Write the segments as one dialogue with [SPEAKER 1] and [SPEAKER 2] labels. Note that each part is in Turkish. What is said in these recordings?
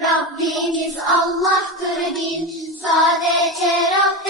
[SPEAKER 1] Rabbimiz Allah'tır bil, sadece Rab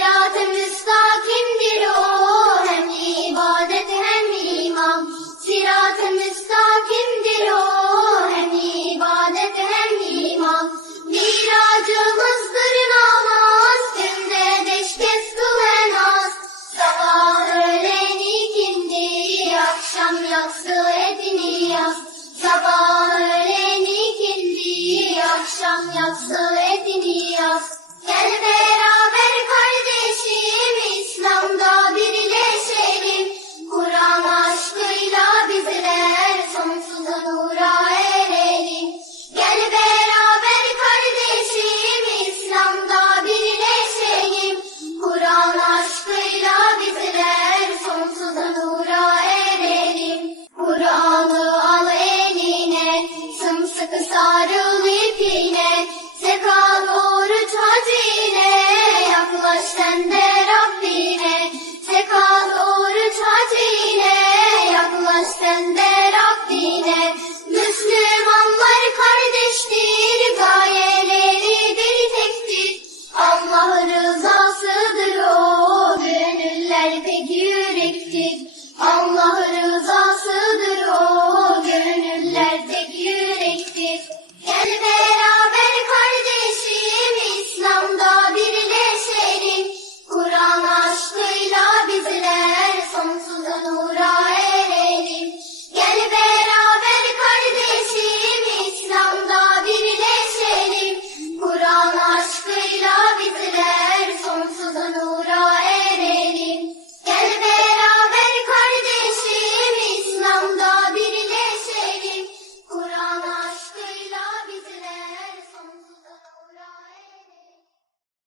[SPEAKER 1] Hayratım power